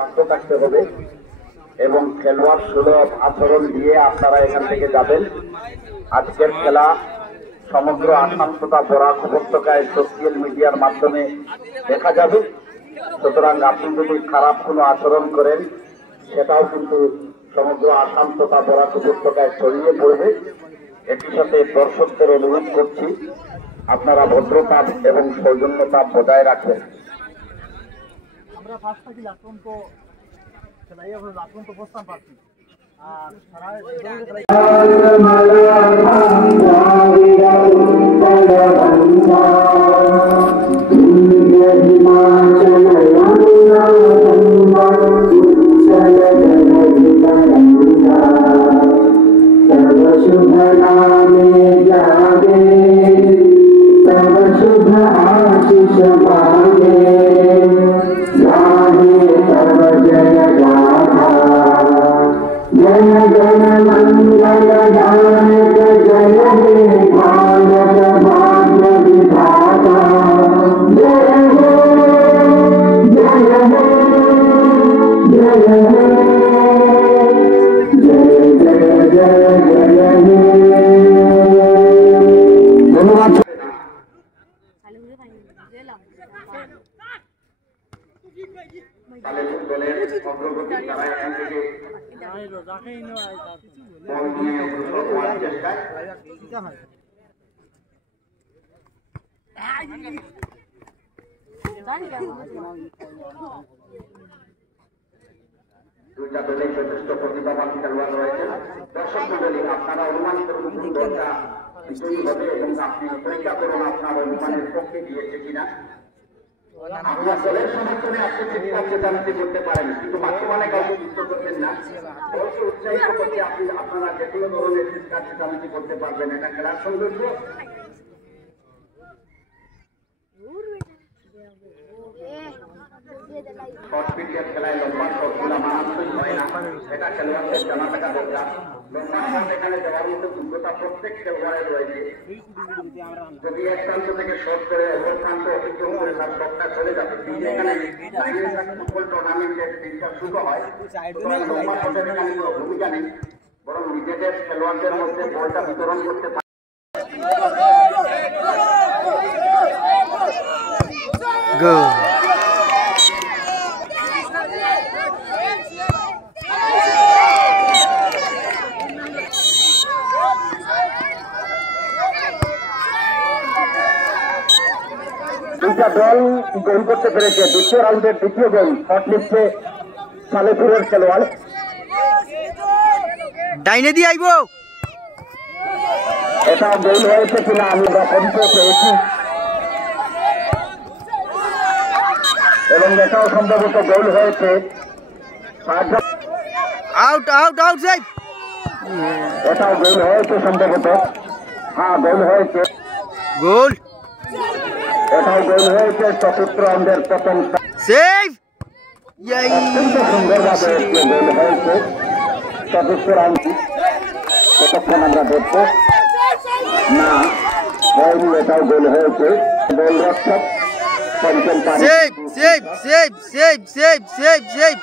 শান্ত থাকতে হবে এবং খেলোয়াড় সুলভ আচরণ দিয়ে আপনারা এখান থেকে যাবেন। আজকের খেলা সমগ্র আসাম তথা বরাক উপত্যকায় সোশ্যাল মিডিয়ার মাধ্যমে দেখা যাবে। সুতরাং আপনি যদি খারাপ কোনো আচরণ করেন সেটাও কিন্তু সমগ্র আসাম তথা বরাক উপত্যকায় ছড়িয়ে পড়বে। একই সাথে দর্শকদের অনুরোধ করছি আপনারা ভদ্রতা এবং সৌজন্যতা বজায় রাখবেন। আমরা ফার্স্ট থাকি লাস্টন তো খেলাই আমরা লাস্টন তো বসতাম পারছি আর সারা দুইটা দলে যথেষ্ট প্রতিভাবান খেলোয়াড় রয়েছে। দর্শক মন্ডলী আপনারা অনুমান করুন কোন দলটা বিজয়ী হবে এবং আপনি পরীক্ষা করুন আপনার অনুমানের পক্ষে দিয়েছে কিনা। আপনার দলের সমর্থনে আপনি ঠিকঠাক চেঁচামেচি করতে পারেন, কিন্তু বর্তমানে কাউকে যুক্ত করবেন না। দলকে উৎসাহিত করতে আপনি আপনারা যে কোনো ধরনের চিৎকার চেঁচামেচি করতে পারবেন, এটা খেলার সৌন্দর্য। শর্ট পিরিয়ড খেলায় লম্বা শটগুলো মানানসই হয় না, এটা খেলোয়াড়দের জানা থাকা দরকার। লম্বা শট এখানে দেওয়ার মতো যোগ্যতা প্রত্যেক খেলোয়াড়ের রয়েছে। যদি এক প্রান্ত থেকে শট করে অপর প্রান্ত অতিক্রম করে তার শটটা চলে যাবে, কিন্তু এখানে ফুটবল টুর্নামেন্টের দিনটা শুরু হয়, লম্বা শটের এখানে কোনো ভূমিকা নেই, বরং নিজেদের খেলোয়াড়দের মধ্যে বলটা বিতরণ করতে পারে। দুইটা দল গোল করতে পেরেছে। দ্বিতীয় রাউন্ডের দ্বিতীয় গোল শট লিস্টে সালেপুরের খেলোয়াড় ডাইনে দিয়ে আইব। এটা গোল হয়েছে কিনা আমি সন্দেহ পেয়েছি এবং এটাও সম্ভবত গোল হয়েছে। Out out out side. এটাও গোল হয়েছে সম্ভবত। হ্যাঁ, গোল হয়েছে। গোল। এটাও গোল হয়েছে। চতুর্থ রাউন্ডের প্রথম সেভ। অত্যন্ত সুন্দরভাবে গোল হয়েছে চতুর্থ রাউন্ড। কতক্ষণ আমরা দেখব না হয়নি, এটাও গোল হয়েছে। গোল রক্ষক পঞ্চম save save save save save save save.